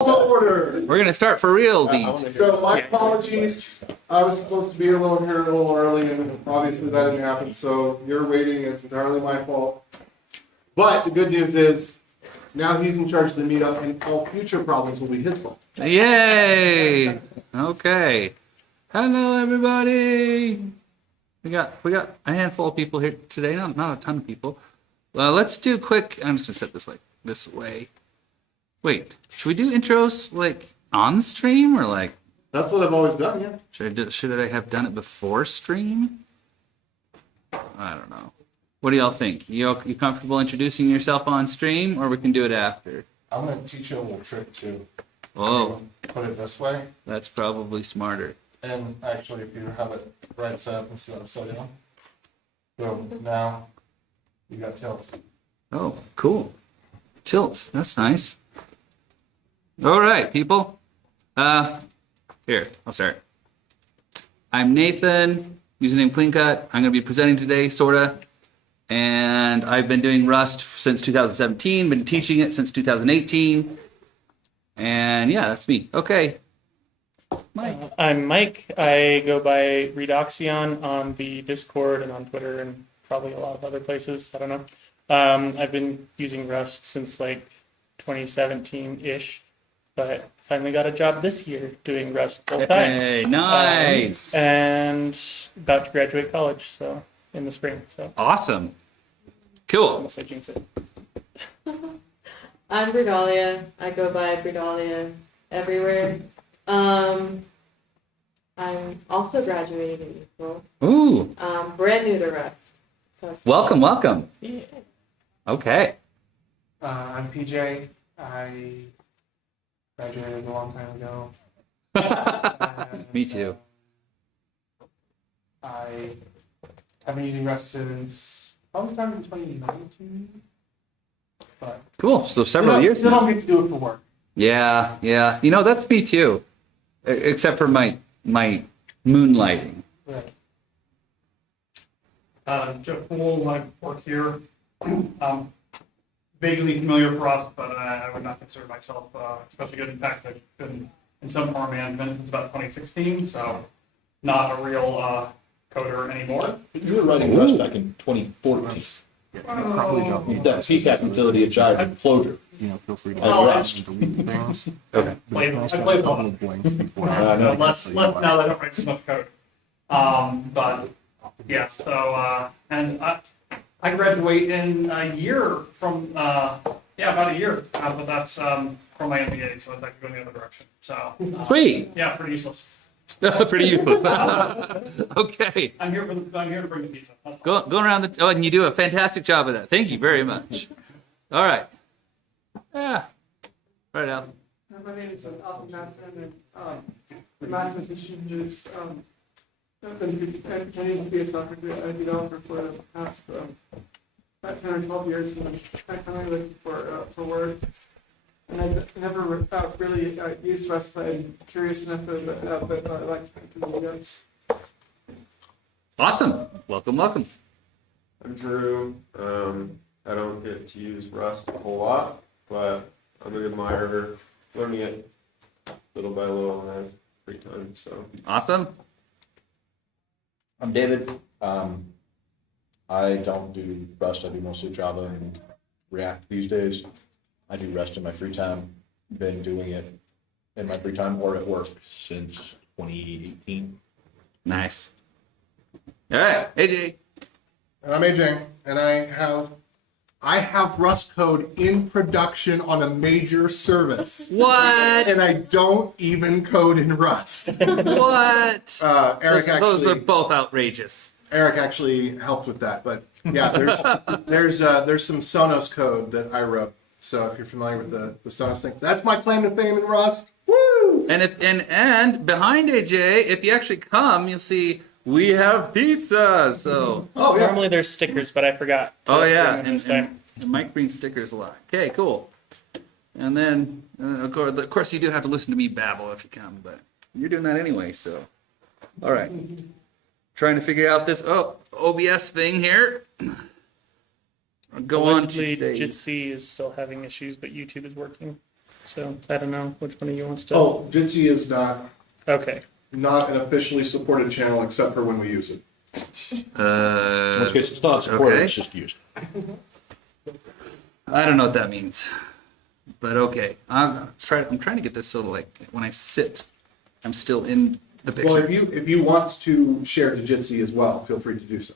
Order. We're gonna start for realsies. So my apologies. I was supposed to be here a little early, and obviously that didn't happen. So your waiting is entirely my fault. But the good news is, now he's in charge of the meetup, and all future problems will be his fault. Yay! Okay. Hello, everybody. We got a handful of people here today. Not a ton of people. Well, let's do quick. I'm just gonna set this like this way. Wait, should we do intros like on stream or like? That's what I've always done. Yeah. Should I have done it before stream? I don't know. What do y'all think? You comfortable introducing yourself on stream, or we can do it after? I'm gonna teach you a little trick too. Oh, Put it this way, that's probably smarter. and actually, if you have it right side up instead of upside down, boom. Now you got tilt. Oh, cool. Tilt. That's nice. All right, people. Here, I'll start. I'm Nathan, username CleanCut. I'm going to be presenting today, sorta. And I've been doing Rust since 2017, been teaching it since 2018. And yeah, that's me. Okay. Mike. I'm Mike. I go by Redoxion on the Discord and on Twitter and probably a lot of other places. I don't know. I've been using Rust since like 2017-ish, but finally got a job this year doing Rust full time. Hey, nice. And about to graduate college, so in the spring. So Awesome. Cool. unless I jinx it. I'm Bridalia. I go by Bridalia everywhere. I'm also graduating in April. Ooh, Brand new to Rust. So it's welcome, welcome. Yeah. Okay. I'm PJ. I graduated a long time ago. Me too. I have been using Rust since probably started in 2019. But Cool. So several still, years still now. don't get to do it for work. Yeah, yeah. You know, that's me too. Except for my moonlighting. Right. Jeff Poole, I work here. Vaguely familiar with Rust, but I would not consider myself especially good. In fact, I've been in some form of management since about 2016, so not a real coder anymore. You were writing Rust back in 2014. That CCAP utility at Jive Clojure. Feel free to Well, delete things. Okay. I played a couple blanks before. no. less now that I don't write so much code. But yeah, so and I graduate in a year from about a year, but that's from my MBA, so it's actually going the other direction. So Sweet. yeah, pretty useless. Pretty useless. Okay. I'm here to bring the pizza. That's all. Going around the. Oh, and you do a fantastic job of that. Thank you very much. All right. Yeah. Right, Al. My name is Alvin Johnson, and the mathematician is I've been pretending to be a software developer for the past about 10 or 12 years, and I'm currently looking for work. And I've never really used Rust, but I'm curious enough but I like to do meetups. Awesome. Welcome, welcome. I'm Drew. I don't get to use Rust a whole lot, but I'm an admirer, learning it little by little when I have free time. So Awesome. I'm David. I don't do Rust. I do mostly Java and React these days. I do Rust in my free time. Been doing it in my free time or at work since 2018. Nice. All right, AJ. And I'm AJ, and I have Rust code in production on a major service. What? And I don't even code in Rust. What? Eric Those are actually both outrageous. helped with that, but yeah, there's some Sonos code that I wrote. So if you're familiar with the Sonos thing, that's my claim to fame in Rust. Woo! And behind AJ, if you actually come, you'll see we have pizza. So Normally there's stickers, but I forgot. to oh yeah, bring them this time. and Mike brings stickers a lot. Okay, cool. And then of course you do have to listen to me babble if you come, but you're doing that anyway. So all right, trying to figure out this OBS thing here. Go on to Allegedly, today's. Jitsi is still having issues, but YouTube is working. So I don't know which one of you wants to. Oh, Jitsi is not Okay. an officially supported channel except for when we use it. In which case, it's not supported, okay. it's just used. I don't know what that means, but okay. I'm trying to get this so like when I sit, I'm still in the picture. Well, if you want to share to Jitsi as well, feel free to do so.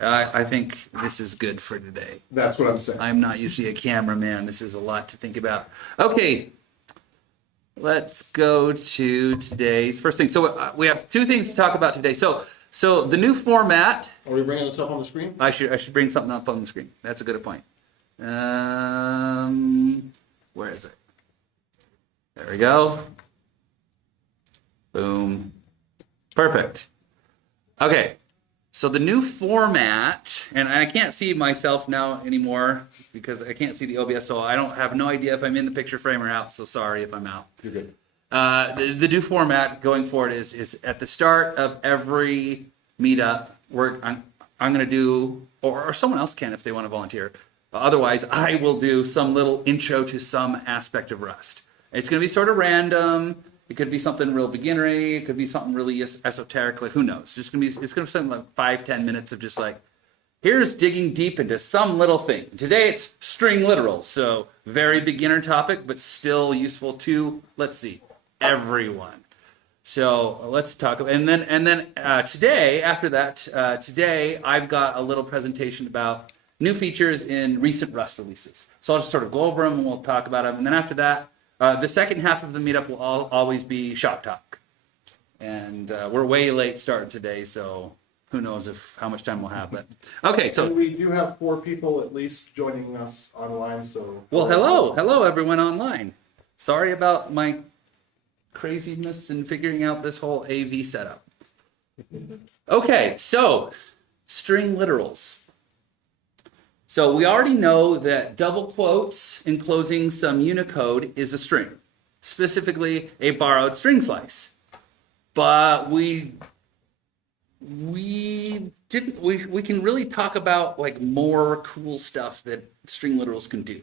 I think this is good for today. That's what I'm saying. I'm not usually a cameraman. This is a lot to think about. Okay, let's go to today's first thing. So we have two things to talk about today. So the new format. Are we bringing this up on the screen? I should bring something up on the screen. That's a good point. Where is it? There we go. Boom. Perfect. Okay. So the new format, and I can't see myself now anymore because I can't see the OBS, so I don't have no idea if I'm in the picture frame or out. So sorry if I'm out. You're good. The new format going forward is at the start of every meetup. I'm going to do, or someone else can if they want to volunteer. Otherwise, I will do some little intro to some aspect of Rust. It's going to be sort of random. It could be something real beginnery. It could be something really esoteric. Like who knows? It's going to be something like 5-10 minutes of just like, here's digging deep into some little thing. Today it's string literals, so very beginner topic, but still useful to, let's see, everyone. So let's talk about, and then today, after that, today I've got a little presentation about new features in recent Rust releases. So I'll just sort of go over them and we'll talk about them. And then after that, the second half of the meetup will always be shop talk. And we're way late start today, so who knows how much time we'll have. But okay, so And we do have 4 people at least joining us online. So well, hello everyone online. Sorry about my craziness in figuring out this whole AV setup. Okay, so string literals. So we already know that double quotes enclosing some Unicode is a string, specifically a borrowed string slice. But we can really talk about like more cool stuff that string literals can do,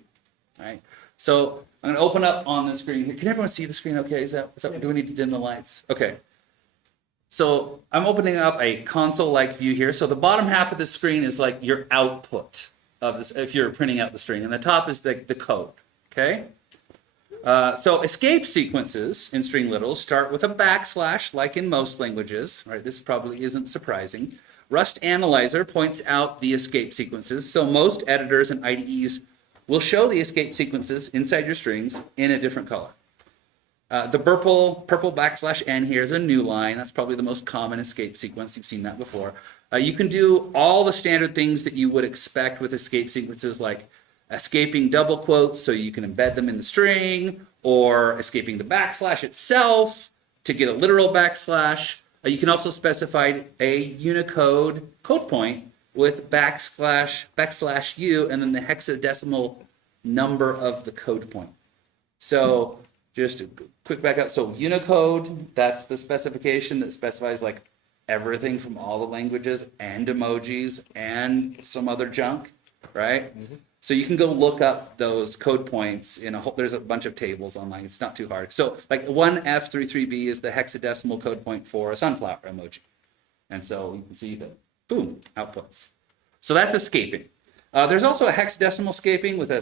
right? So I'm going to open up on the screen here. Can everyone see the screen okay? Do we need to dim the lights? Okay. So I'm opening up a console-like view here. So the bottom half of the screen is like your output of this, if you're printing out the string. And the top is the code, okay? So escape sequences in string literals start with a backslash, like in most languages. All right, this probably isn't surprising. Rust Analyzer points out the escape sequences. So most editors and IDEs will show the escape sequences inside your strings in a different color. The purple \n here is a new line. That's probably the most common escape sequence. You've seen that before. You can do all the standard things that you would expect with escape sequences, like escaping double quotes so you can embed them in the string, or escaping the backslash itself to get a literal backslash. You can also specify a Unicode code point with backslash U and then the hexadecimal number of the code point. So just a quick backup. So Unicode, that's the specification that specifies like everything from all the languages and emojis and some other junk, right? Mm-hmm. So you can go look up those code points in there's a bunch of tables online. It's not too hard. So like 1F33B is the hexadecimal code point for a sunflower emoji. And so you can see the boom, outputs. So that's escaping. There's also a hexadecimal escaping with a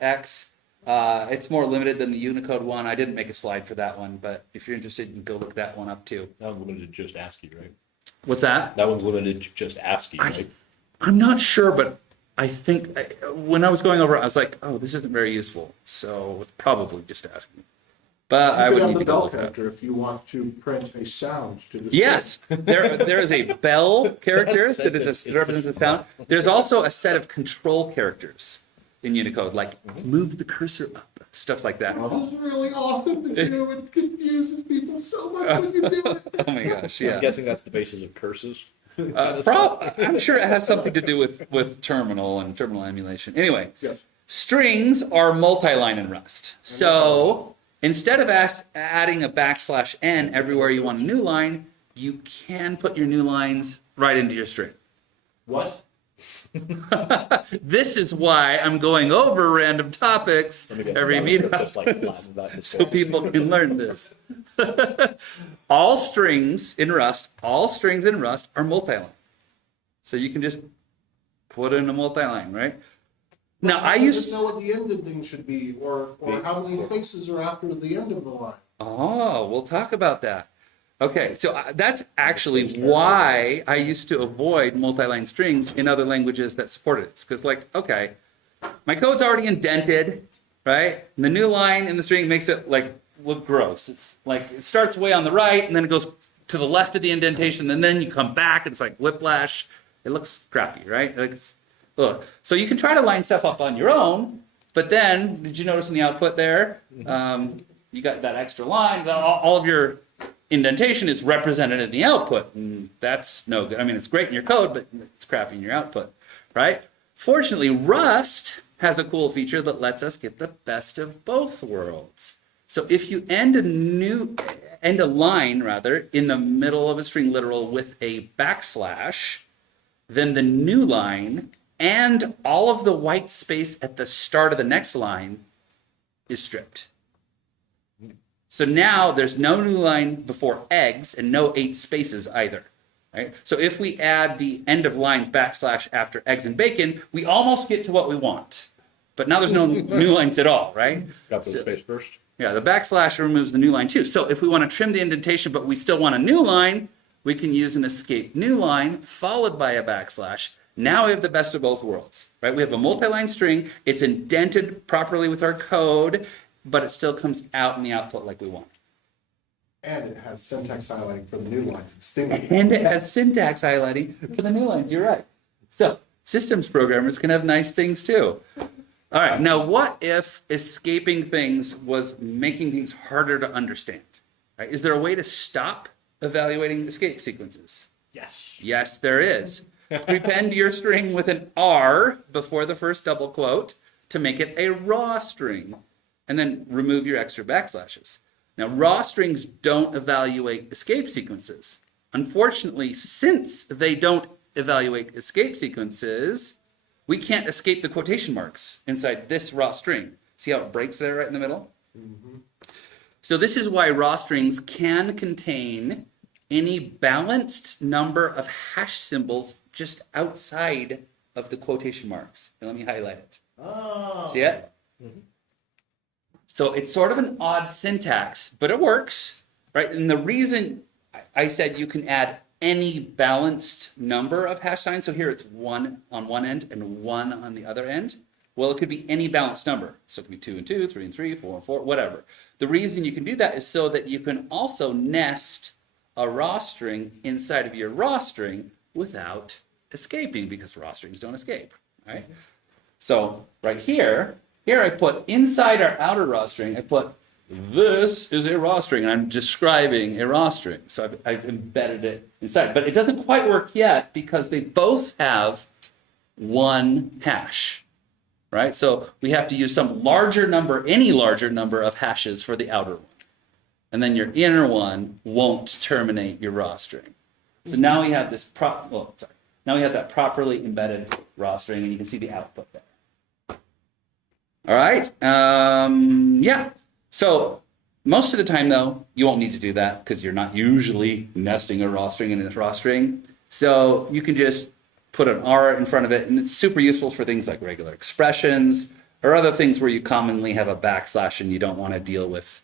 \x. It's more limited than the Unicode one. I didn't make a slide for that one, but if you're interested, you can go look that one up too. That one's limited to just ASCII, right? What's that? That one's limited to just ASCII, right? I'm not sure, but I think when I was going over it, I was like, oh, this isn't very useful. So it's probably just ASCII. But I would need to go look it up. If you want to print a sound to the Yes, there is a bell character that represents a sound. There's also a set of control characters in Unicode, like move the cursor up, stuff like that. Oh, that's really awesome to do. It confuses people so much when you do it. Oh my gosh, yeah. I'm guessing that's the basis of curses. I'm sure it has something to do with terminal and terminal emulation. Anyway, Yes. strings are multi-line in Rust. So instead of adding a \n everywhere you want a new line, you can put your new lines right into your string. What? This is why I'm going over random topics Let me guess, every that was meetup. just like flatten that to So six. people can learn this. all strings in Rust are multi-line. So you can just put in a multi-line, right? Now I used know what the indenting should be, or how many spaces are after the end of the line. Oh, we'll talk about that. Okay, so that's actually why I used to avoid multi-line strings in other languages that supported it. Because like, okay, my code's already indented, right? And the new line in the string makes it like look gross. It's like it starts way on the right and then it goes to the left of the indentation and then you come back and it's like whiplash. It looks crappy, right? Like ugh. So you can try to line stuff up on your own, but then did you notice in the output there? You got that extra line. All of your indentation is represented in the output, and that's no good. I mean, it's great in your code, but it's crappy in your output, right? Fortunately, Rust has a cool feature that lets us get the best of both worlds. So if you end a line rather in the middle of a string literal with a backslash, then the new line and all of the white space at the start of the next line is stripped. So now there's no new line before eggs and no 8 spaces either. Right? So if we add the end of lines backslash after eggs and bacon, we almost get to what we want. But now there's no new lines at all, right? Got the space first. Yeah, the backslash removes the new line too. So if we want to trim the indentation, but we still want a new line, we can use an escape new line followed by a backslash. Now we have the best of both worlds, right? We have a multi-line string. It's indented properly with our code, but it still comes out in the output like we want. And it has syntax highlighting for the new line to distinguish. And it has syntax highlighting for the new lines. You're right. So systems programmers can have nice things too. All right. Now, what if escaping things was making things harder to understand? Right? Is there a way to stop evaluating escape sequences? Yes. Yes, there is. Prepend your string with an R before the first double quote to make it a raw string, and then remove your extra backslashes. Now, raw strings don't evaluate escape sequences. Unfortunately, since they don't evaluate escape sequences, we can't escape the quotation marks inside this raw string. See how it breaks there right in the middle? Mm-hmm. So this is why raw strings can contain any balanced number of hash symbols just outside of the quotation marks. And let me highlight it. Oh. See it? Mm-hmm. So it's sort of an odd syntax, but it works, right? And the reason I said you can add any balanced number of hash signs, so here it's 1 on one end and 1 on the other end. Well, it could be any balanced number. So it could be 2 and 2, 3 and 3, 4 and 4, whatever. The reason you can do that is so that you can also nest a raw string inside of your raw string without escaping, because raw strings don't escape, right? So right here I've put inside our outer raw string, I put this is a raw string, and I'm describing a raw string. So I've embedded it inside. But it doesn't quite work yet because they both have 1 hash, right? So we have to use some larger number, any larger number of hashes for the outer one. And then your inner one won't terminate your raw string. So now we have this now we have that properly embedded raw string, and you can see the output there. All right. Yeah. So most of the time, though, you won't need to do that because you're not usually nesting a raw string in a raw string. So you can just put an R in front of it, and it's super useful for things like regular expressions or other things where you commonly have a backslash and you don't want to deal with,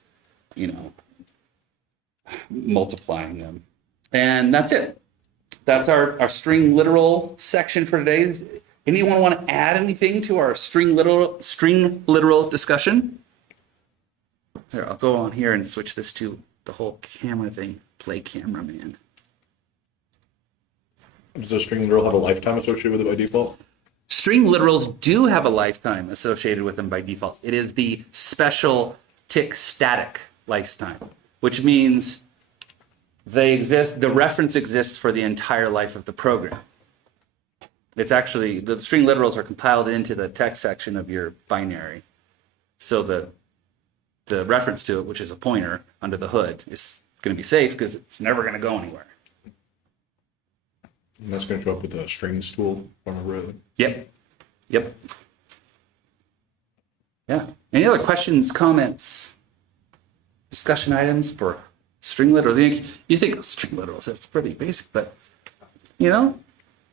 multiplying them. And that's it. That's our string literal section for today. Anyone want to add anything to our string literal discussion? Here, I'll go on here and switch this to the whole camera thing. Play camera, man. Does a string literal have a lifetime associated with it by default? String literals do have a lifetime associated with them by default. It is the special tick static lifetime, which means they exist. The reference exists for the entire life of the program. It's actually, the string literals are compiled into the text section of your binary. So the reference to it, which is a pointer under the hood, is going to be safe because it's never going to go anywhere. And that's gonna show up with a strings tool on the road. Yep. Yep. Yeah. Any other questions, comments, discussion items for string literals? You think of string literals, it's pretty basic, but you know,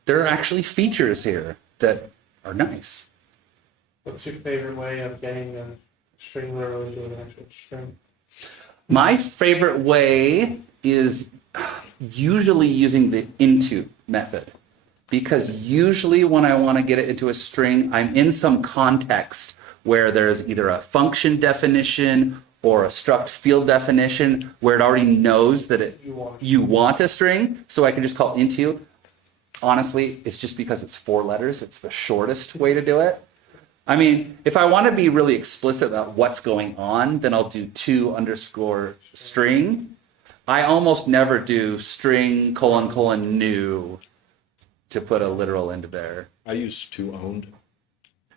there are actually features here that are nice. What's your favorite way of getting a string literal into an actual string? My favorite way is usually using the into method, because usually when I want to get it into a string, I'm in some context where there's either a function definition or a struct field definition where it already knows that you want a string, so I can just call into. Honestly, it's just because it's 4 letters. It's the shortest way to do it. I mean, if I want to be really explicit about what's going on, then I'll do to_string. I almost never do string : new to put a literal into there. I use to_owned.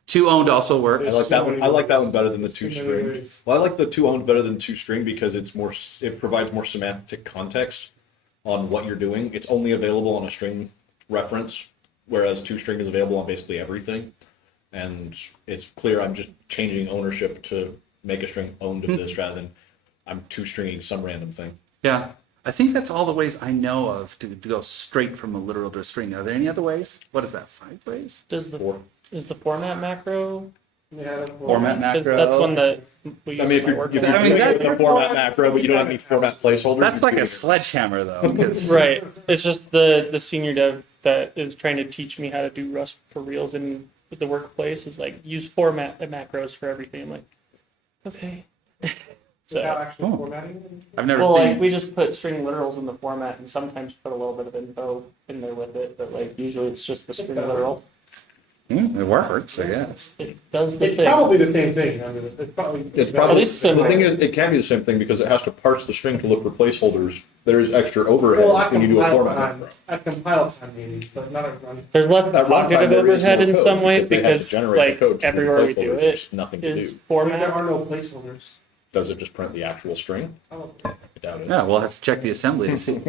To_owned also I works. like that one. I like that one better than the Too many to_string. ways. Well, I like the to_owned better than to_string because it's more. It provides more semantic context on what you're doing. It's only available on a string reference, whereas to_string is available on basically everything. And it's clear I'm just changing ownership to make a string owned of this rather than I'm to_stringing some random thing. Yeah. I think that's all the ways I know of to go straight from a literal to a string. Are there any other ways? What is that, 5 ways? Is the format macro? Yeah. Format Because macro? that's one that we I mean, if might you're, work if with. you're I mean, doing that- it with the format macro, but you don't have any format placeholders. That's you're like a doing it. sledgehammer though. 'Cause- Right. It's just the senior dev that is trying to teach me how to do Rust for reals in the workplace is like use format macros for everything. I'm like, okay. Without So actually Oh. formatting them. I've never well, like seen. we just put string literals in the format and sometimes put a little bit of info in there with it, but like usually it's just the string literal. It works, I guess. It does the It's thing. probably the same thing. I mean, it's probably. It's probably, At least similar. the thing is, it can be the same thing because it has to parse the string to look for placeholders. There is extra overhead Well, at when you do a compile format time, macro. at compile time maybe, but not at run. There's less At runtime, cognitive there is overhead more in code some ways they have to because generate the like code to do everywhere we do placeholders. it There's nothing to is do. But there format. are no placeholders. Does it just print the actual string? Oh, I doubt it. Yeah, we'll have to check the assembly to see.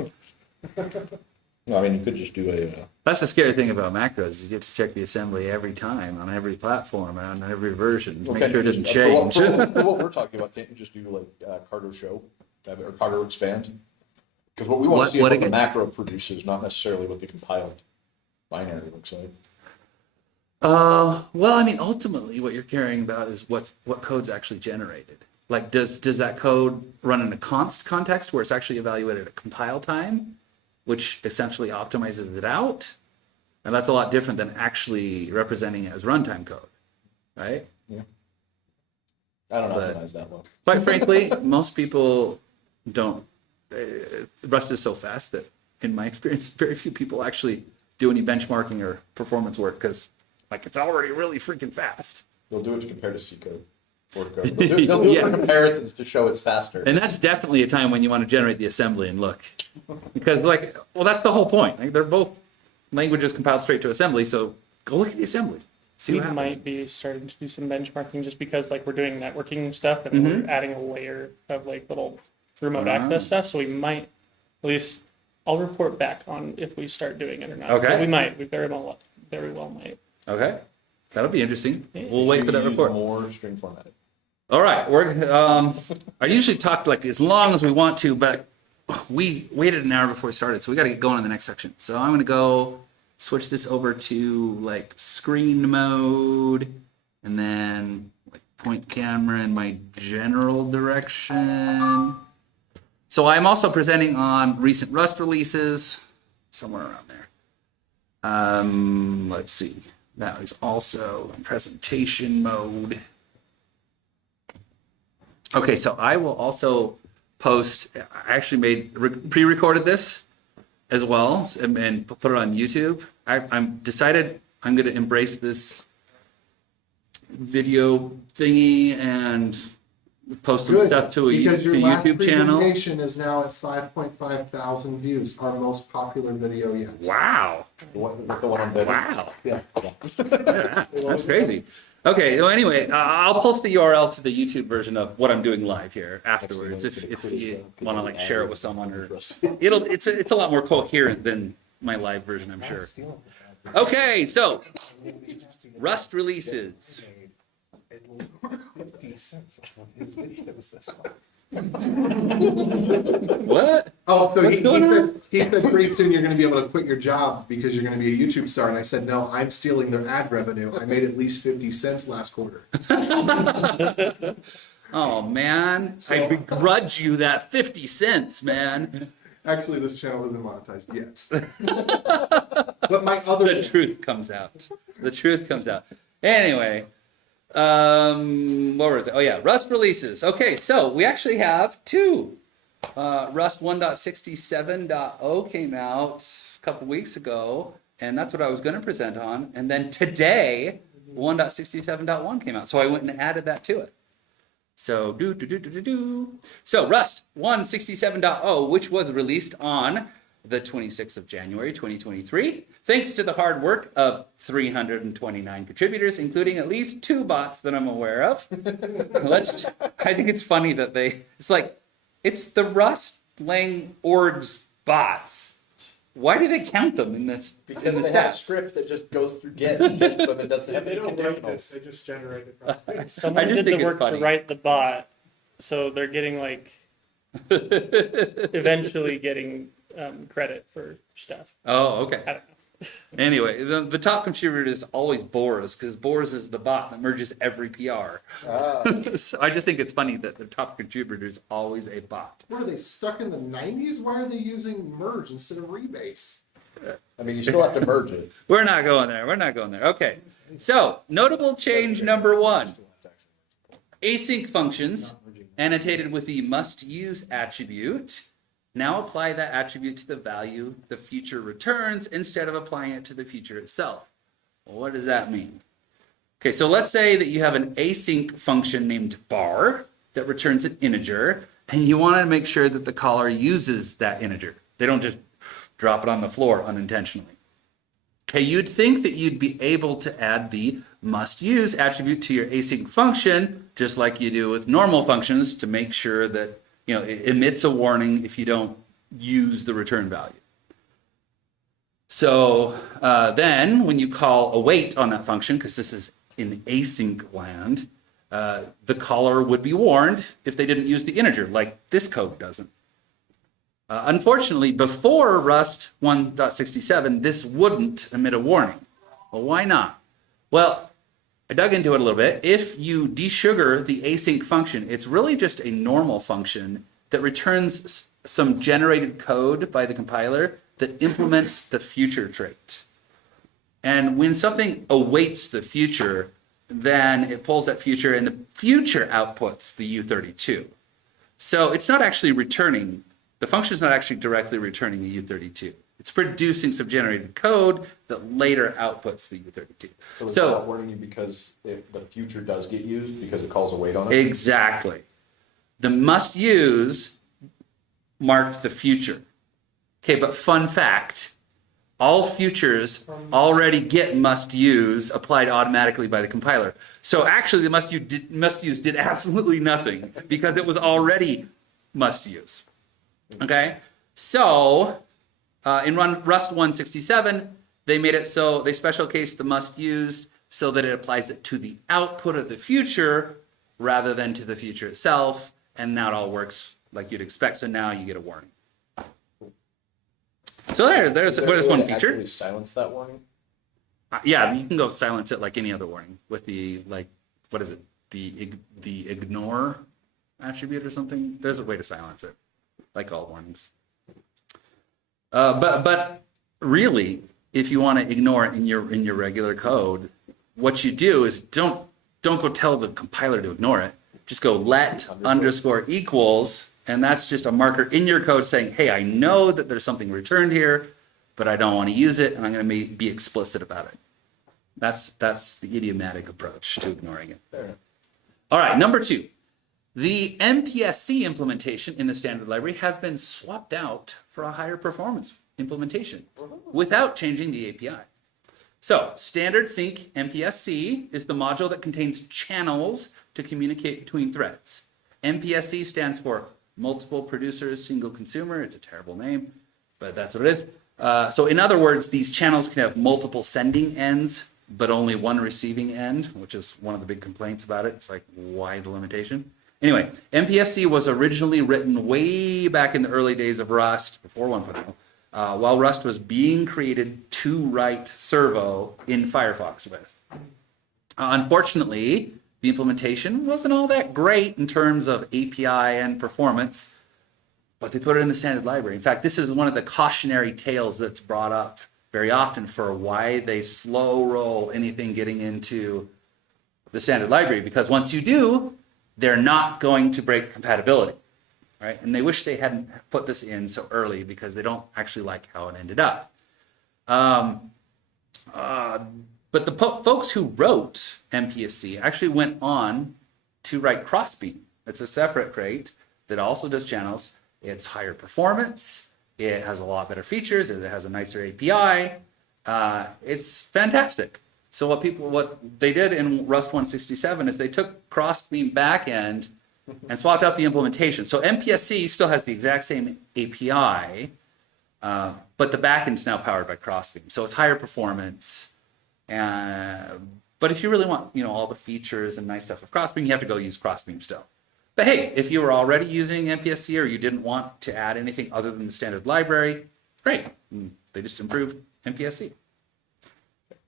No, I mean, you could just do a. That's the scary thing about macros is you get to check the assembly every time on every platform and on every version to make sure it doesn't change. For what we're talking about, can't you just do like cargo show or cargo expand? Because what we want What- to see is what what the again? macro produces, not necessarily what the compiled binary looks like. Well, I mean, ultimately, what you're caring about is what code's actually generated. Like, does that code run in a const context where it's actually evaluated at compile time, which essentially optimizes it out? And that's a lot different than actually representing it as runtime code, right? I don't But- optimize that well. Quite frankly, most people don't. Rust is so fast that, in my experience, very few people actually do any benchmarking or performance work because, like, it's already really freaking fast. They'll do it to compare to C code. Or code. They'll do it Yeah. for comparisons to show it's faster. And that's definitely a time when you want to generate the assembly and look. Because, like, well, that's the whole point. Like, they're both languages compiled straight to assembly, so go look at the assembly. See We what happens. might be starting to do some benchmarking just because like we're doing networking stuff and Mm-hmm. we're adding a layer of like little remote Ah. access stuff. So we might, at least I'll report back on if we start doing it or not. Okay. But we might. We very well might. Okay. That'll be interesting. Yeah. We'll wait for that Use report. More string formatted. All right, I usually talk like as long as we want to, but we waited an hour before we started, so we got to get going on the next section. So I'm gonna go switch this over to like screen mode, and then like point camera in my general direction. So I'm also presenting on recent Rust releases, somewhere around there. Let's see. That is also in presentation mode. Okay, so I will also post, I actually pre-recorded this as well and put it on YouTube. I'm decided I'm going to embrace this video thingy and post some Good, stuff to a because your last YouTube channel. presentation is now at 5.5 thousand views, our most popular video yet. Wow. The one on bed. Wow. Yeah. Yeah, that's crazy. Okay, well, anyway, I'll post the URL to the YouTube version of what I'm doing live here afterwards if you want to like share it with someone or it's a lot more coherent than my live version, I'm sure. Okay, so Rust releases. What? Oh, so What's going on? he said pretty soon you're going to be able to quit your job because you're going to be a YouTube star. And I said, no, I'm stealing their ad revenue. I made at least 50 cents last quarter. Oh man, I begrudge you that 50 cents, man. Actually, this channel isn't monetized yet. But my other The truth comes out. The truth comes out. Anyway, what was it? Oh yeah, Rust releases. Okay, so we actually have two. Rust 1.67.0 came out a couple weeks ago, and that's what I was going to present on. And then today, 1.67.1 came out, so I went and added that to it. So So Rust 1.67.0, which was released on the 26th of January, 2023, thanks to the hard work of 329 contributors, including at least 2 bots that I'm aware of. I think it's funny that it's the Rust Lang org's bots. Why do they count them in this? Because in the they have a stats? script that just goes through get and gets them. It doesn't have They any don't write conditionals. this, they just generate it. Someone I just did think the it's work funny. to write the bot, so they're getting eventually getting credit for stuff. Oh, okay. I don't know. Anyway, the top contributor is always Boris, because Boris is the bot that merges every PR. So I just think it's funny that the top contributor is always a bot. What are they stuck in the 90s? Why are they using merge instead of rebase? I mean, you still have to merge it. We're not going there. We're not going there. Okay. So, notable change number 1. Async functions, annotated with the must use attribute, now apply that attribute to the value the future returns instead of applying it to the future itself. Well, what does that mean? Okay, so let's say that you have an async function named bar that returns an integer, and you want to make sure that the caller uses that integer. They don't just drop it on the floor unintentionally. Okay, you'd think that you'd be able to add the must use attribute to your async function, just like you do with normal functions, to make sure that it emits a warning if you don't use the return value. So then when you call await on that function, because this is in async land, the caller would be warned if they didn't use the integer, like this code doesn't. Unfortunately, before Rust 1.67, this wouldn't emit a warning. Well, why not? Well, I dug into it a little bit. If you desugar the async function, it's really just a normal function that returns some generated code by the compiler that implements the future trait. And when something awaits the future, then it pulls that future, and the future outputs the U32. So it's not actually returning, the function is not actually directly returning a U32. It's producing some generated code that later outputs the U32. So it's not warning you because if the future does get used because it calls await on it? Exactly. The must use marked the future. Okay, but fun fact, all futures already get must use applied automatically by the compiler. So actually the must use did absolutely nothing because it was already must use. Okay, so in Rust 1.67, they made it so they special case the must use so that it applies it to the output of the future rather than to the future itself, and now it all works like you'd expect. So now you get a warning. So there's one feature. Actually silence that warning? Yeah, you can go silence it like any other warning with the what is it? The ignore attribute or something. There's a way to silence it, like all warnings. But really, if you want to ignore it in your regular code, what you do is don't go tell the compiler to ignore it. Just go let underscore equals, and that's just a marker in your code saying, hey, I know that there's something returned here, but I don't want to use it, and I'm going to be explicit about it. That's the idiomatic approach to ignoring it. Fair. All right, number 2. The MPSC implementation in the standard library has been swapped out for a higher performance implementation without changing the API. So standard sync MPSC is the module that contains channels to communicate between threads. MPSC stands for multiple producers, single consumer. It's a terrible name, but that's what it is. So in other words, these channels can have multiple sending ends, but only one receiving end, which is one of the big complaints about it. It's like, why the limitation? Anyway, MPSC was originally written way back in the early days of Rust, before 1.0, while Rust was being created to write servo in Firefox with. Unfortunately, the implementation wasn't all that great in terms of API and performance, but they put it in the standard library. In fact, this is one of the cautionary tales that's brought up very often for why they slow roll anything getting into the standard library, because once you do, they're not going to break compatibility, right? And they wish they hadn't put this in so early because they don't actually like how it ended up. But the folks who wrote MPSC actually went on to write Crossbeam. It's a separate crate that also does channels. It's higher performance. It has a lot better features. It has a nicer API. It's fantastic. So what they did in Rust 167 is they took Crossbeam backend and swapped out the implementation. So MPSC still has the exact same API, but the backend's now powered by Crossbeam. So it's higher performance. But if you really want, all the features and nice stuff of Crossbeam, you have to go use Crossbeam still. But hey, if you were already using MPSC or you didn't want to add anything other than the standard library, great. They just improved MPSC.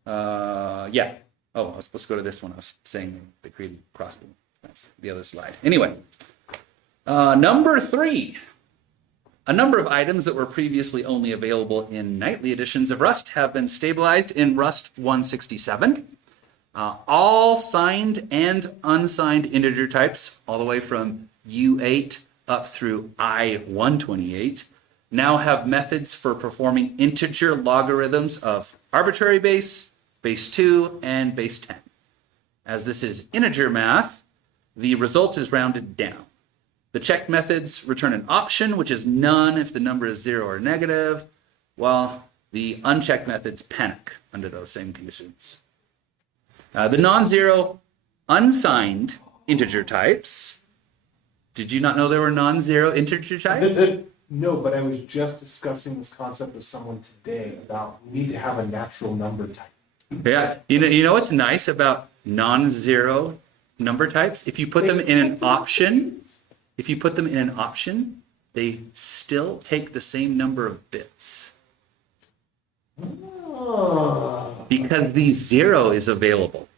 Yeah. Oh, I was supposed to go to this one. I was saying they created Crossbeam. That's the other slide. Anyway, number 3. A number of items that were previously only available in nightly editions of Rust have been stabilized in Rust 167. All signed and unsigned integer types, all the way from U8 up through I128, now have methods for performing integer logarithms of arbitrary base, base 2, and base 10. As this is integer math, the result is rounded down. The checked methods return an option, which is none if the number is 0 or negative, while the unchecked methods panic under those same conditions. The non-zero unsigned integer types. Did you not know there were non-zero integer types? No, but I was just discussing this concept with someone today about we need to have a natural number type. Yeah, you know what's nice about non-zero number types? If you put them in an option, they still take the same number of bits. Oh, Because the 0 is available.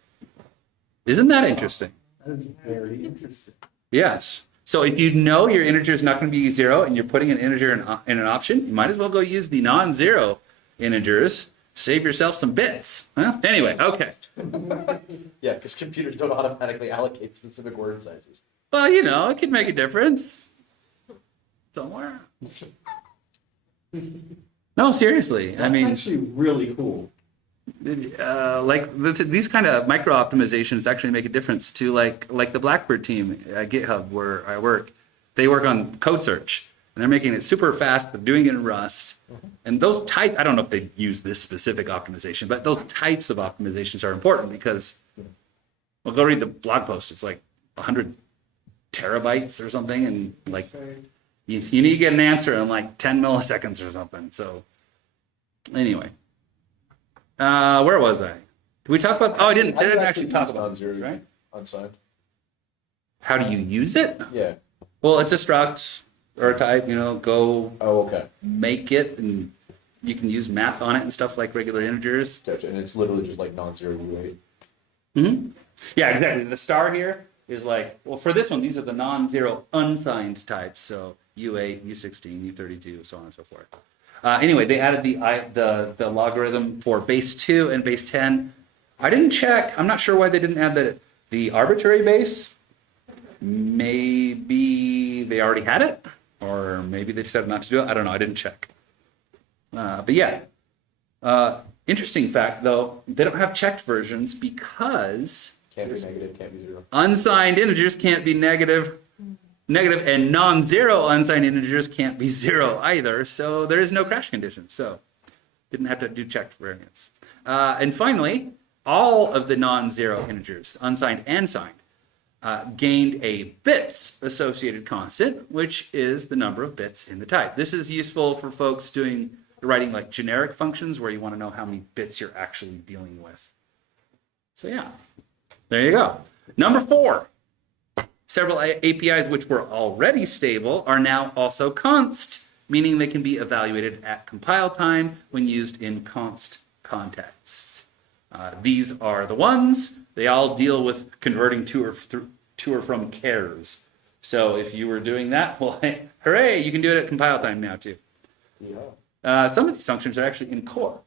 Isn't that interesting? that is very interesting. Yes. So if you know your integer is not going to be 0 and you're putting an integer in an option, you might as well go use the non-zero integers. Save yourself some bits. Huh? Anyway, okay. Yeah, because computers don't automatically allocate specific word sizes. Well, it could make a difference. Somewhere. No, seriously. I mean, That's actually really cool. These kind of micro optimizations actually make a difference to like the Blackbird team at GitHub where I work. They work on code search and they're making it super fast. They're doing it in Rust. And those I don't know if they use this specific optimization, but those types of optimizations are important because, well, go read the blog post. It's like 100 terabytes or something. And you need to get an answer in like 10 milliseconds or something. So anyway. Where was I? Did we talk about? Oh, I didn't actually talk about non-zero, this, right? Unsigned. How do you use it? Yeah. Well, it's a struct or a type. Go Oh, okay. make it, and you can use math on it and stuff like regular integers. Gotcha. And it's literally just like non-zero U8. Mm-hmm. Yeah, exactly. The star here is for this one, these are the non-zero unsigned types. So U8, U16, U32, so on and so forth. Anyway, they added the logarithm for base 2 and base 10. I didn't check. I'm not sure why they didn't add the arbitrary base. Maybe they already had it, or maybe they decided not to do it. I don't know. I didn't check. But yeah, interesting fact though, they don't have checked versions because Can't be negative, can't be 0. unsigned integers can't be negative, and non-zero unsigned integers can't be 0 either, so there is no crash condition. So didn't have to do checked variants. And finally, all of the non-zero integers, unsigned and signed, gained a bits associated constant, which is the number of bits in the type. This is useful for folks doing writing like generic functions where you want to know how many bits you're actually dealing with. So yeah, there you go. Number 4, several APIs which were already stable are now also const, meaning they can be evaluated at compile time when used in const contexts. These are the ones. They all deal with converting to or from chars. So if you were doing that, well, hooray, you can do it at compile time now too. Some of these functions are actually in core,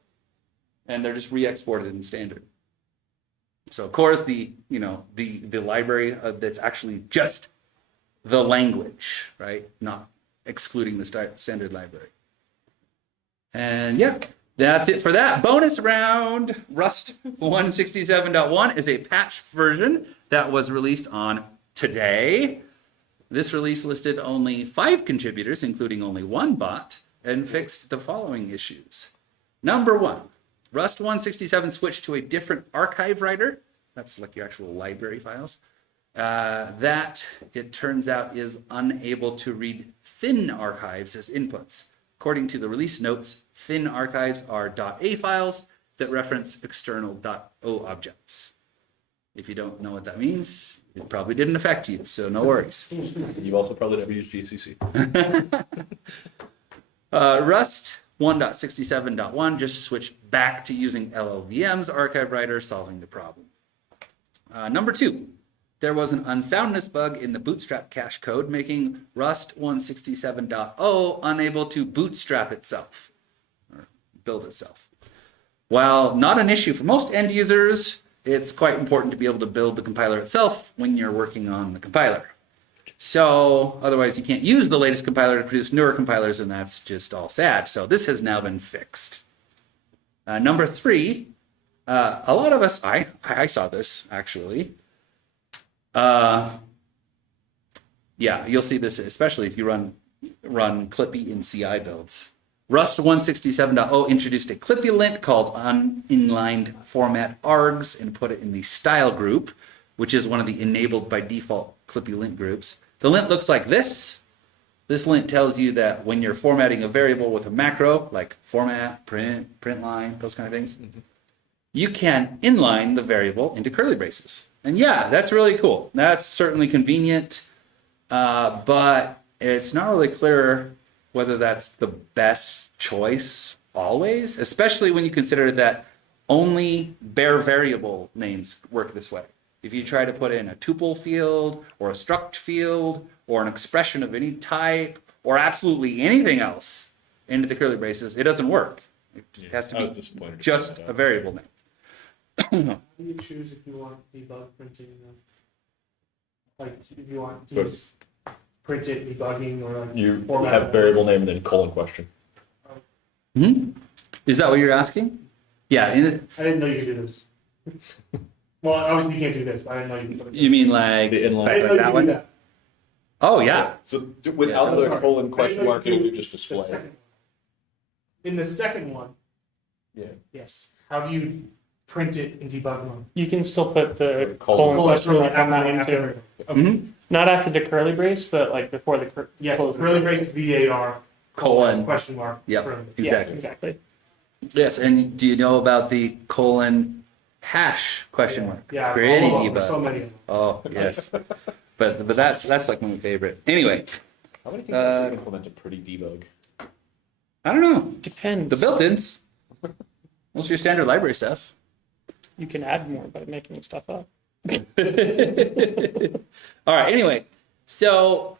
and they're just re-exported in standard. So core is the library that's actually just the language, right? Not excluding the standard library. And yeah, that's it for that. Bonus round. Rust 167.1 is a patch version that was released on today. This release listed only 5 contributors, including only 1 bot, and fixed the following issues. Number 1, Rust 167 switched to a different archive writer. That's like your actual library files. That, it turns out, is unable to read thin archives as inputs. According to the release notes, thin archives are .a files that reference external .o objects. If you don't know what that means, it probably didn't affect you, so no worries. You also probably never used GCC. Rust 1.67.1 just switched back to using LLVM's archive writer, solving the problem. Number 2, there was an unsoundness bug in the bootstrap cache code, making Rust 167.0 unable to bootstrap itself, or build itself. While not an issue for most end users, it's quite important to be able to build the compiler itself when you're working on the compiler. So otherwise you can't use the latest compiler to produce newer compilers, and that's just all sad. So this has now been fixed. Number 3, a lot of us, I saw this actually. Yeah, you'll see this, especially if you run Clippy in CI builds. Rust 167.0 introduced a Clippy lint called uninlined format args and put it in the style group, which is one of the enabled by default Clippy lint groups. The lint looks like this. This lint tells you that when you're formatting a variable with a macro, like format, print line, those kind of things, you can inline the variable into curly braces. And yeah, that's really cool. That's certainly convenient, but it's not really clear whether that's the best choice always, especially when you consider that only bare variable names work this way. If you try to put in a tuple field or a struct field or an expression of any type or absolutely anything else into the curly braces, it doesn't work. It has to be just a variable name. How do you choose if you want debug printing? Like if you want to use print it debugging or like You format have variable name and then colon question. Is that what you're asking? Yeah. I didn't know you could do this. Well, obviously you can't do this, but I didn't know you could put it. You mean like The I didn't know inline. you could do that. Oh yeah. So without the colon question mark, it would just The display. second one. In the second one, Yeah. yes. How do you print it in debug mode? You can still put the Colon colon question mark on that one After- too. Mhm. Not after the curly brace, but like before the Yes, curly brace VAR Colon. question mark. Yep. curly. Yeah, Exactly. exactly. Yes. And do you know about the colon hash question mark? Yeah, Pretty all of them. debug. There's so many of them. Oh yes. But that's like my favorite. Anyway, How many things have you implemented pretty debug? I don't know. Depends. The built-ins. Most of your standard library stuff. You can add more by making stuff up. All right. Anyway, so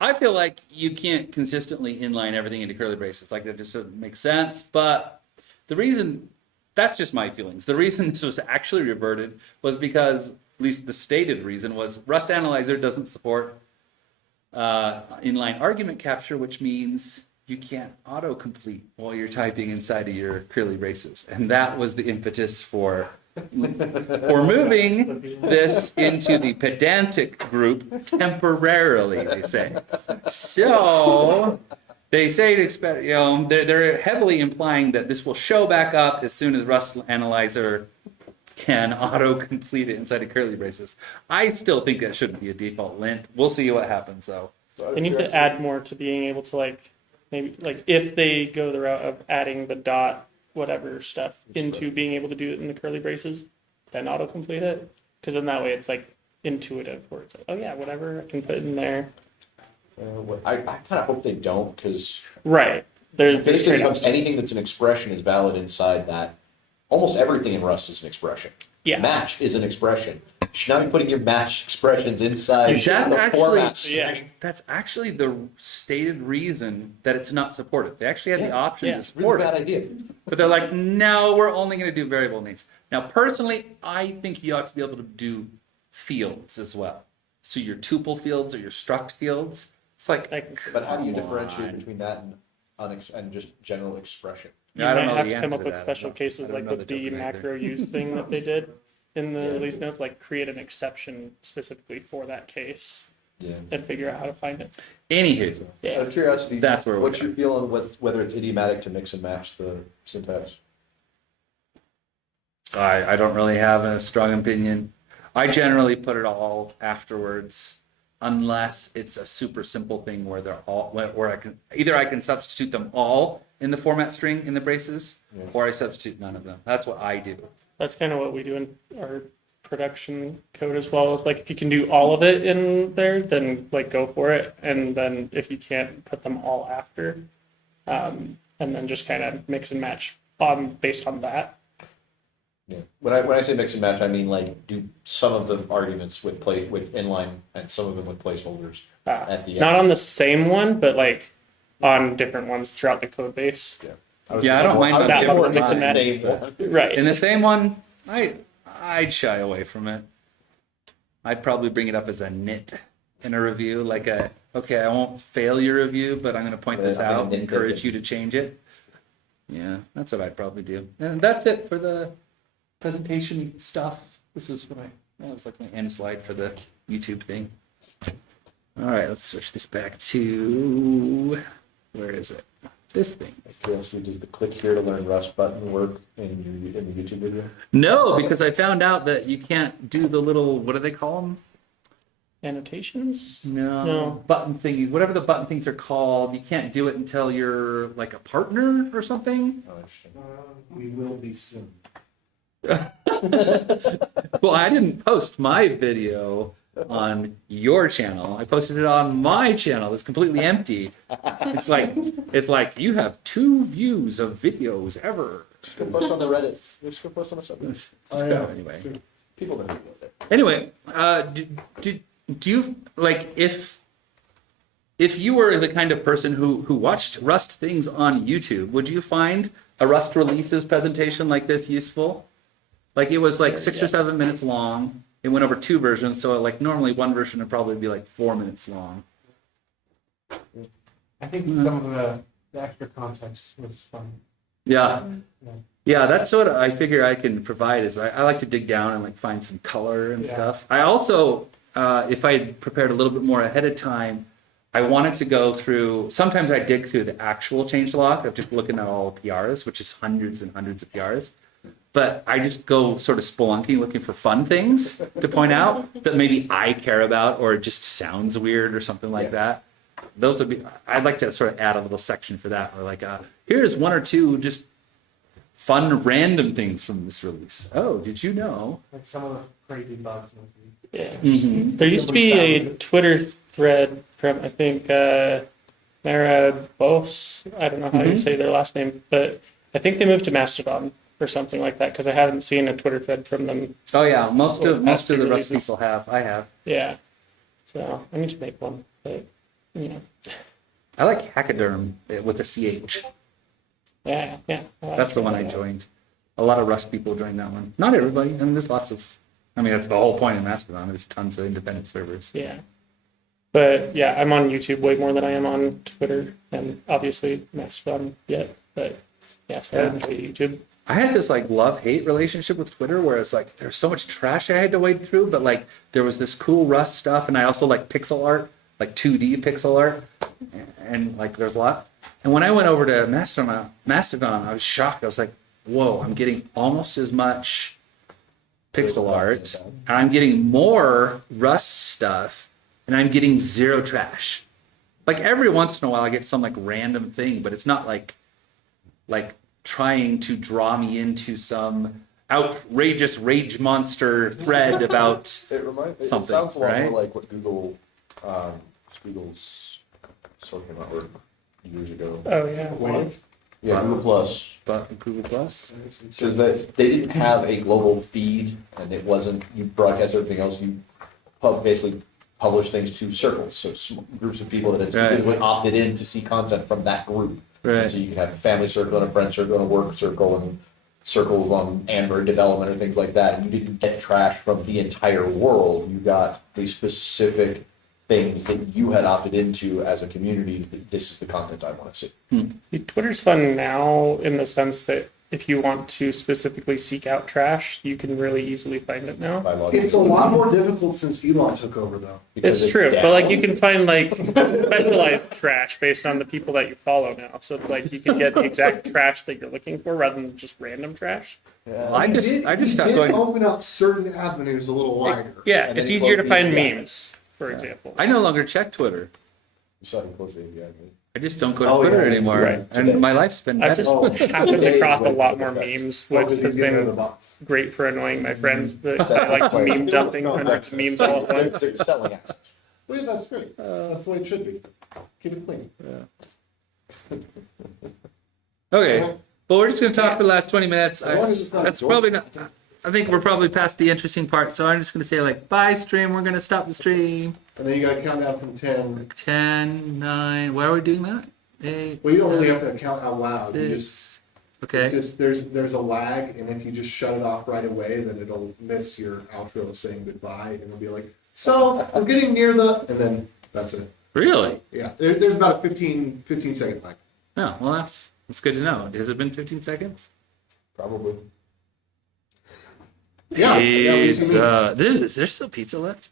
I feel like you can't consistently inline everything into curly braces. Like that just doesn't make sense. But the reason, that's just my feelings. The reason this was actually reverted was because, at least the stated reason was, Rust Analyzer doesn't support inline argument capture, which means you can't autocomplete while you're typing inside of your curly braces. And that was the impetus for moving this into the pedantic group temporarily, they say. So they say to expect, they're heavily implying that this will show back up as soon as Rust Analyzer can autocomplete it inside of curly braces. I still think that shouldn't be a default lint. We'll see what happens though. They need to add more to being able to like maybe like if they go the route of adding the dot whatever stuff into being able to do it in the curly braces, then autocomplete it. Because in that way it's like intuitive, where it's like, oh yeah, whatever I can put in there. I kind of hope they don't, because Right. There's basically trade-offs. becomes anything that's an expression is valid inside that. Almost everything in Rust is an expression. Yeah. Match is an expression. You should not be putting your match expressions inside That's the actually- format string. Yeah. That's actually the stated reason that it's not supported. They actually had the Yeah. option Yeah. to Really support bad it, idea. but they're like, no, we're only going to do variable names. Now, personally, I think you ought to be able to do fields as well. So your tuple fields or your struct fields. It's like, I can see But how do you Come differentiate on. between that and just general expression? you I don't might know have the to answer come up to with that. special I cases don't like know with the the tokenizer. macro use thing that they did in the Yeah. release notes, like create an exception specifically for that case Yeah. and figure out how to find it. anywho, Out of curiosity, That's where we're what's your feeling with whether it's idiomatic to mix and match the syntax? I don't really have a strong opinion. I generally put it all afterwards, unless it's a super simple thing where they're all where I can substitute them all in the format string in the braces, Yeah. or I substitute none of them. That's what I do. That's kind of what we do in our production code as well. It's like if you can do all of it in there, then like go for it. And then if you can't, put them all after, and then just kind of mix and match based on that. Yeah. When I say mix and match, I mean like do some of the arguments with inline and some of them with placeholders at the end. Not on the same one, but like on different ones throughout the code base. Yeah, I don't mind that different one mix and ones. match. Same one. Right. In the same one, I'd shy away from it. I'd probably bring it up as a nit in a review, like okay, I won't fail your review, but I'm going to point this I'm gonna out and nitpick encourage it. you to change it. Yeah, that's what I'd probably do. And that's it for the presentation stuff. This is what that was like my end slide for the YouTube thing. All right, let's switch this back to, where is it? This thing. Out of curiosity, does the click here to learn Rust button work in the YouTube video? No, because I found out that you can't do the little, what do they call them? Annotations? No, No. button thingies, whatever the button things are called. You can't do it until you're like a partner or something. Oh, interesting. We will be soon. Well, I didn't post my video on your channel. I posted it on my channel. It's completely empty. It's like you have 2 views of videos ever. Just go post on the Reddit. Just go post on the subreddit. So, anyway. People know who there. Anyway, do you like if you were the kind of person who watched Rust things on YouTube, would you find a Rust releases presentation like this useful? Like it was like 6 or 7 minutes long. It went over 2 versions, so like normally one version would probably be like 4 minutes long. I think some of the extra context was fun. Yeah. Yeah, that's what I figure I can provide is I like to dig down and like find some color and Yeah. stuff. I also, if I had prepared a little bit more ahead of time, I wanted to go through, sometimes I dig through the actual changelog of just looking at all the PRs, which is hundreds and hundreds of PRs. But I just go sort of spelunking looking for fun things to point out that maybe I care about or it just sounds weird or something like that. Those would be, I'd like to sort of add a little section for that, or like, here's 1 or 2 just fun random things from this release. Oh, did you know? Like some of the crazy bugs. Yeah. Mm-hmm. There used to be a Twitter thread from, I think, Mara Bos. I don't know how you say their last name, but I think they moved to Mastodon or something like that because I haven't seen a Twitter thread from them. Oh yeah, most of the Rust releases. people have. I have. Yeah. So I need to make one, but you know. I like Hackaderm with a CH. Yeah. That's the one I joined. A lot of Rust people joined that one. Not everybody. I mean, there's lots of. I mean, that's the whole point of Mastodon. There's tons of independent servers. Yeah. But yeah, I'm on YouTube way more than I am on Twitter and obviously Mastodon yet. But yeah, so I enjoy YouTube. I had this like love-hate relationship with Twitter where it's like there's so much trash I had to wade through, but like there was this cool Rust stuff, and I also like pixel art, like 2D pixel art, and like there's a lot. And when I went over to Mastodon, I was shocked. I was like, whoa, I'm getting almost as much pixel art, and I'm getting more Rust stuff, and I'm getting 0 trash. like every once in a while I get some like random thing, but it's not like trying to draw me into some outrageous rage monster thread about It something, sounds a lot right? more like what Google's social network years ago. Oh yeah. Yeah, Google Plus. but Google Plus. Because they didn't have a global feed, and it wasn't, you broadcast everything else, you basically publish things to circles, so groups of people that had specifically opted in to see content from that group. Right. So you could have a family circle and a friend circle and a work circle and circles on Android development or things like that. You didn't get trash from the entire world. You got the specific things that you had opted into as a community. This is the content I want to see. Twitter's fun now in the sense that if you want to specifically seek out trash, you can really easily find it now. By logging It's a lot more difficult since Elon took over, though. because It's true, down. but like you can find like specialized trash based on the people that you follow now. So it's like you can get the exact trash that you're looking for rather than just random trash. Yeah. I just stopped He going. did open up certain avenues a little wider. Yeah, And it's then easier to close the find API. memes, for example. I no longer check Twitter. You saw him close the API. I just don't go to Oh, Twitter yeah, anymore, right. and my life's been I've better. just happened across a lot more memes, Oh, which has he's getting rid of the been bots. great for annoying my friends. But I like meme dumping hundreds of memes all at once. They're selling access. Well, yeah, that's great. That's the way it should be. Keep it clean. Okay, well, we're just gonna talk for the last 20 minutes. As long as it's not That's absorbed. probably not. I think we're probably past the interesting part, so I'm just gonna say like, bye stream. We're gonna stop the stream. And then you gotta count down from 10. 10, 9. Why are we doing that? 8. Well, you don't really have to count out loud. You 6. just, Okay. it's just, there's a lag, and if you just shut it off right away, then it'll miss your outro saying goodbye, and it'll be like, so we're getting near the, and then that's it. Really? Yeah, there's about a 15 second lag. Oh, well, that's good to know. Has it been 15 seconds? Probably. Yeah, yeah, we see me. Pizza. Is there still pizza left?